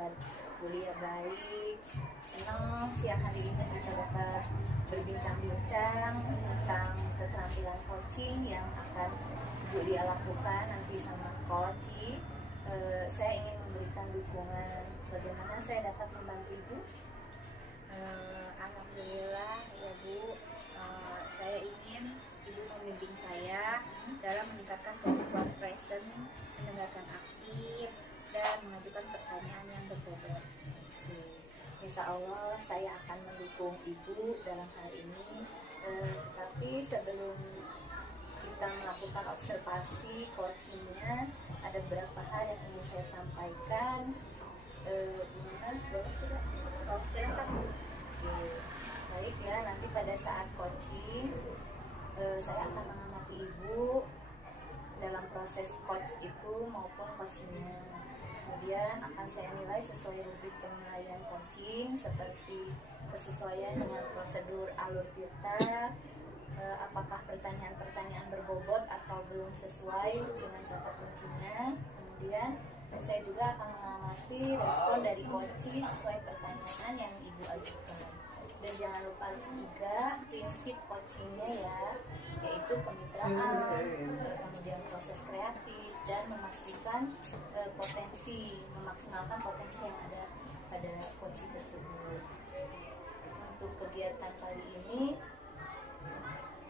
kabar kuliah baik? Senang siang hari ini kita dapat berbincang-bincang tentang keterampilan coaching yang akan Bu Lia lakukan nanti sama Coach. Saya ingin memberikan dukungan bagaimana saya dapat membantu Ibu. Alhamdulillah ya Bu, saya ingin Ibu membimbing saya dalam meningkatkan kemampuan present, mendengarkan aktif, dan mengajukan pertanyaan yang berbobot. Insya Allah saya akan mendukung Ibu dalam hal ini. Tapi sebelum kita melakukan observasi coachingnya, ada beberapa hal yang ingin saya sampaikan. Boleh tidak? Oh, silakan. Baik ya, nanti pada saat coaching saya akan mengamati Ibu dalam proses coach itu maupun coachingnya. Kemudian akan saya nilai sesuai rubrik penilaian coaching seperti kesesuaian dengan prosedur alur tirta, apakah pertanyaan-pertanyaan berbobot atau belum sesuai dengan kata kuncinya. Kemudian saya juga akan mengamati respon dari coaching sesuai pertanyaan yang Ibu ajukan. Dan jangan lupa juga prinsip coachingnya ya, yaitu kemitraan, kemudian proses kreatif, dan memastikan memaksimalkan potensi yang ada pada coaching tersebut. Untuk kegiatan kali ini,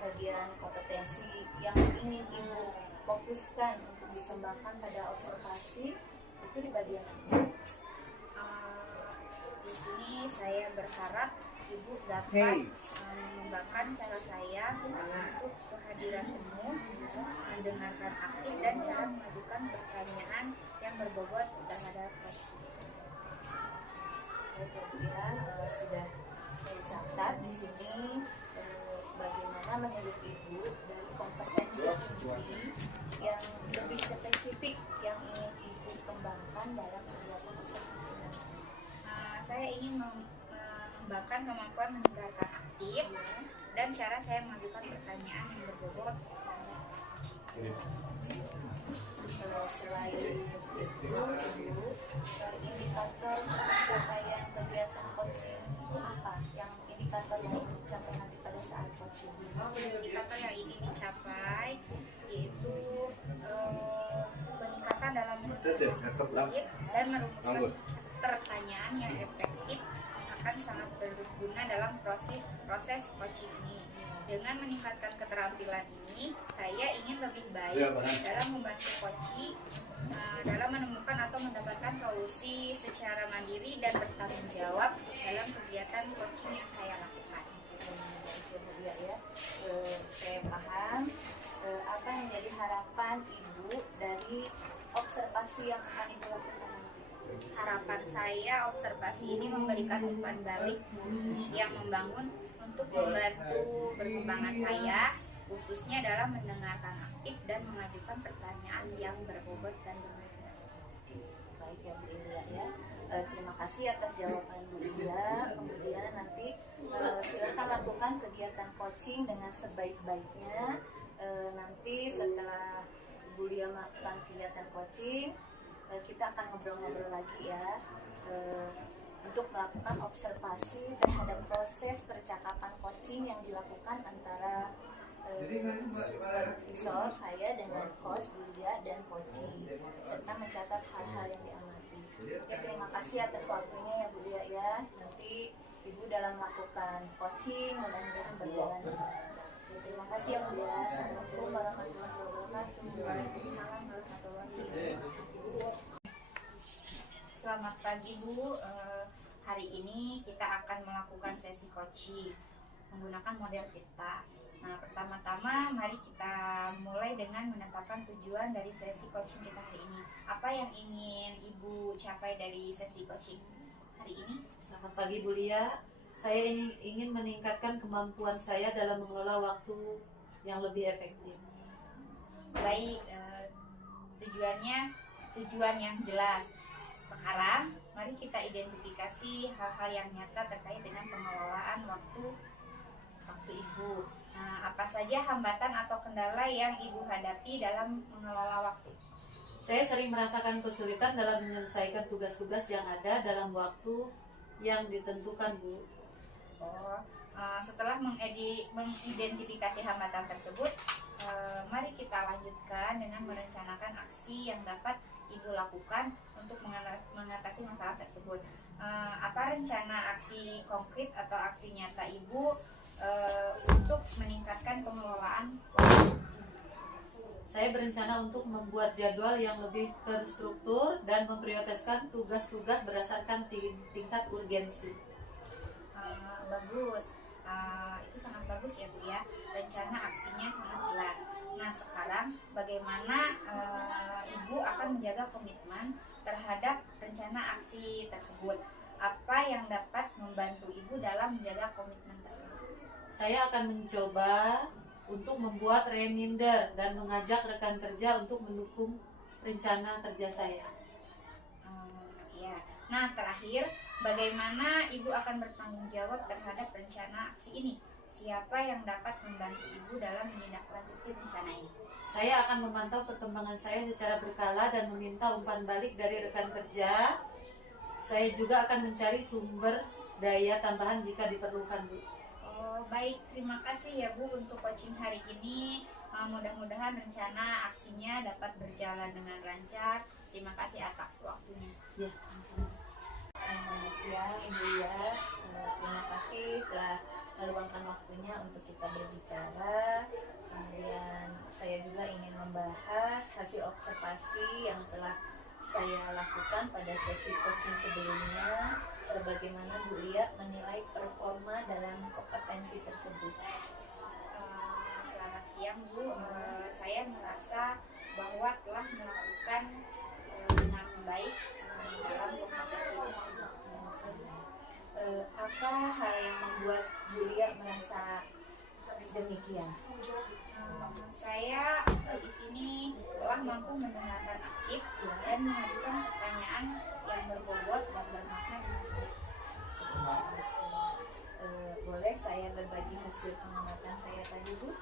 bagian kompetensi yang ingin Ibu fokuskan untuk dikembangkan pada observasi itu di bagian apa? Di sini saya berharap Ibu dapat mengembangkan cara saya untuk kehadiran penuh, mendengarkan aktif, dan cara mengajukan pertanyaan yang berbobot terhadap coaching. Kemudian sudah saya catat di sini bagaimana menurut Ibu dari kompetensi inti yang lebih spesifik yang ingin Ibu kembangkan dalam kegiatan observasi. Saya ingin mengembangkan kemampuan mendengarkan aktif dan cara saya mengajukan pertanyaan yang berbobot. Selain itu, indikator pencapaian kegiatan coaching itu apa? Yang indikator yang ingin dicapai nanti pada saat coaching? Indikator yang ingin dicapai yaitu peningkatan dalam mendengarkan aktif dan merumuskan pertanyaan yang efektif akan sangat berguna dalam proses coaching ini. Dengan meningkatkan keterampilan ini, saya ingin lebih baik dalam membantu coaching dalam menemukan atau mendapatkan solusi secara mandiri dan bertanggung jawab dalam kegiatan coaching yang saya lakukan. Saya paham apa yang menjadi harapan Ibu dari observasi yang akan Ibu lakukan nanti. Harapan saya observasi ini memberikan umpan balik yang membangun untuk membantu perkembangan saya, khususnya dalam mendengarkan aktif dan mengajukan pertanyaan yang berbobot dan bermakna. Baik ya Bu Lia ya. Terima kasih atas jawaban Bu Lia. Kemudian nanti silakan lakukan kegiatan coaching dengan sebaik-baiknya. Nanti setelah Bu Lia melakukan kegiatan coaching, kita akan ngobrol-ngobrol lagi ya untuk melakukan observasi terhadap proses percakapan coaching yang dilakukan antara supervisor saya dengan coach Bu Lia dan coaching, serta mencatat hal-hal yang diamati. Oke, terima kasih atas waktunya ya Bu Lia ya. Nanti Ibu dalam melakukan coaching mudah-mudahan berjalan dengan lancar. Terima kasih ya Bu Lia. Assalamualaikum warahmatullahi wabarakatuh. Waalaikumsalam warahmatullahi wabarakatuh. Selamat pagi Bu. Hari ini kita akan melakukan sesi coaching menggunakan model tirta. Nah, pertama-tama mari kita mulai dengan menetapkan tujuan dari sesi coaching kita hari ini. Apa yang ingin Ibu capai dari sesi coaching hari ini? Selamat pagi Bu Lia. Saya ingin meningkatkan kemampuan saya dalam mengelola waktu yang lebih efektif. Baik, tujuan yang jelas. Sekarang, mari kita identifikasi hal-hal yang nyata terkait dengan pengelolaan waktu Ibu. Nah, apa saja hambatan atau kendala yang Ibu hadapi dalam mengelola waktu? Saya sering merasakan kesulitan dalam menyelesaikan tugas-tugas yang ada dalam waktu yang ditentukan, Bu. Setelah mengidentifikasi hambatan tersebut, mari kita lanjutkan dengan merencanakan aksi yang dapat Ibu lakukan untuk mengatasi masalah tersebut. Apa rencana aksi konkret atau aksi nyata Ibu untuk meningkatkan pengelolaan waktu? Saya berencana untuk membuat jadwal yang lebih terstruktur dan memprioritaskan tugas-tugas berdasarkan tingkat urgensi. Bagus, itu sangat bagus ya Bu ya. Rencana aksinya sangat jelas. Nah sekarang bagaimana Ibu akan menjaga komitmen terhadap rencana aksi tersebut? Apa yang dapat membantu Ibu dalam menjaga komitmen tersebut? Saya akan mencoba untuk membuat reminder dan mengajak rekan kerja untuk mendukung rencana kerja saya. Ya. Nah terakhir, bagaimana Ibu akan bertanggung jawab terhadap rencana aksi ini? Siapa yang dapat membantu Ibu dalam menindaklanjuti rencana ini? Saya akan memantau perkembangan saya secara berkala dan meminta umpan balik dari rekan kerja. Saya juga akan mencari sumber daya tambahan jika diperlukan, Bu. Baik, terima kasih ya Bu untuk coaching hari ini. Mudah-mudahan rencana aksinya dapat berjalan dengan lancar. Terima kasih atas waktunya. Ya, Selamat siang Ibu ya. Terima kasih telah meluangkan waktunya untuk kita berbicara. Kemudian saya juga ingin membahas hasil observasi yang telah saya lakukan pada sesi coaching sebelumnya. Bagaimana Bu Lia menilai performa dalam kompetensi tersebut? Selamat siang Bu. Saya merasa bahwa telah melakukan dengan baik dalam kompetensi tersebut. Apa hal yang membuat Bu Lia merasa demikian? Saya di sini telah mampu mendengarkan aktif dan mengajukan pertanyaan yang berbobot dan bermakna. Boleh saya berbagi hasil pengamatan saya tadi Bu?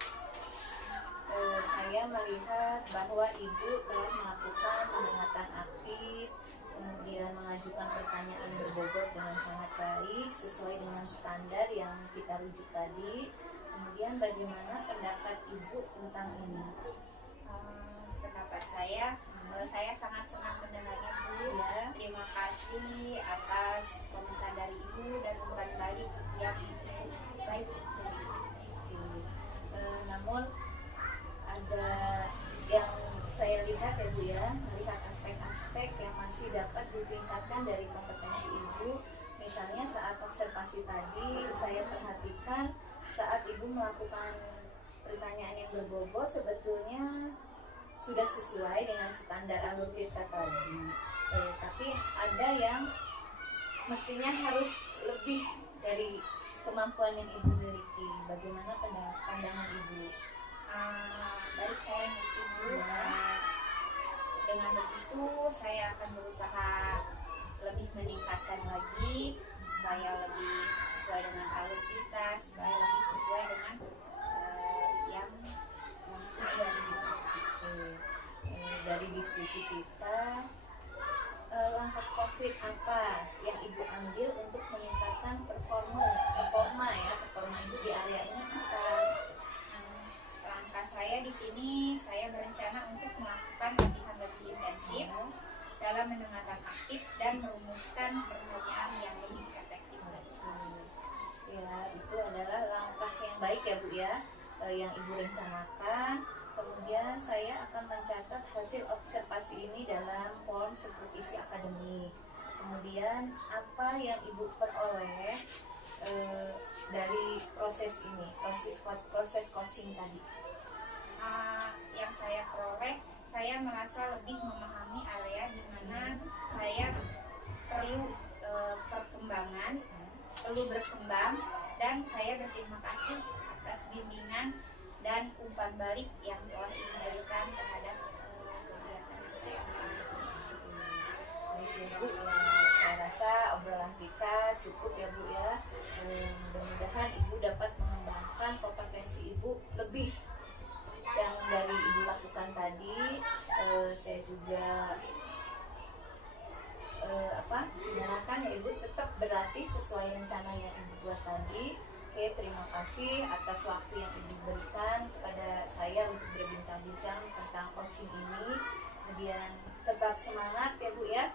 Saya melihat bahwa Ibu telah melakukan pendekatan aktif, kemudian mengajukan pertanyaan berbobot dengan sangat baik sesuai dengan standar yang kita rujuk tadi. Kemudian bagaimana pendapat Ibu tentang ini? Pendapat saya sangat senang mendengarnya Bu. Ya. Terima kasih atas komentar dari Ibu dan umpan balik yang baik. Namun ada yang saya lihat ya Bu ya, melihat aspek-aspek yang masih dapat ditingkatkan dari kompetensi Ibu. Misalnya saat observasi tadi saya perhatikan saat Ibu melakukan pertanyaan yang berbobot sebetulnya sudah sesuai dengan standar alur kita tadi, tapi ada yang mestinya harus lebih dari kemampuan yang Ibu miliki. Bagaimana pandangan Ibu? Baik, saya mengerti Bu. Dengan begitu saya akan berusaha lebih meningkatkan lagi supaya lebih sesuai dengan alur kita, supaya lebih sesuai dengan yang tujuan kita. Dari diskusi kita, langkah konkret apa yang Ibu ambil untuk meningkatkan performa Ibu di area ini apa? Langkah saya di sini, saya berencana untuk melakukan latihan lebih intensif dalam mendengarkan aktif dan merumuskan pertanyaan yang lebih efektif. Ya, itu adalah langkah yang baik ya Bu ya, yang Ibu rencanakan. Kemudian saya akan mencatat hasil observasi ini dalam form supervisi akademik. Kemudian apa yang Ibu peroleh dari proses ini, proses coaching tadi? Yang saya peroleh, saya merasa lebih memahami area di mana saya perlu perkembangan, perlu berkembang, dan saya berterima kasih atas bimbingan dan umpan balik yang telah Ibu berikan terhadap kegiatan yang saya lakukan. Baik ya Bu, saya rasa obrolan kita cukup ya Bu ya. Mudah-mudahan Ibu dapat mengembangkan kompetensi Ibu lebih yang dari Ibu lakukan tadi. Saya juga menyarankan ya Ibu tetap berlatih sesuai rencana yang Ibu buat tadi. Oke, terima kasih atas waktu yang Ibu berikan kepada saya untuk berbincang-bincang tentang coaching ini. Kemudian tetap semangat ya Bu ya.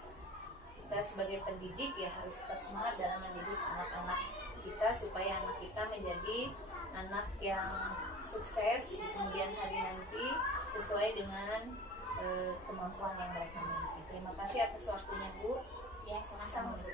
Kita sebagai pendidik ya harus tetap semangat dalam mendidik anak-anak kita supaya anak kita menjadi anak yang sukses di kemudian hari nanti sesuai dengan kemampuan yang mereka miliki. Terima kasih atas waktunya Bu. Ya, sama-sama Bu.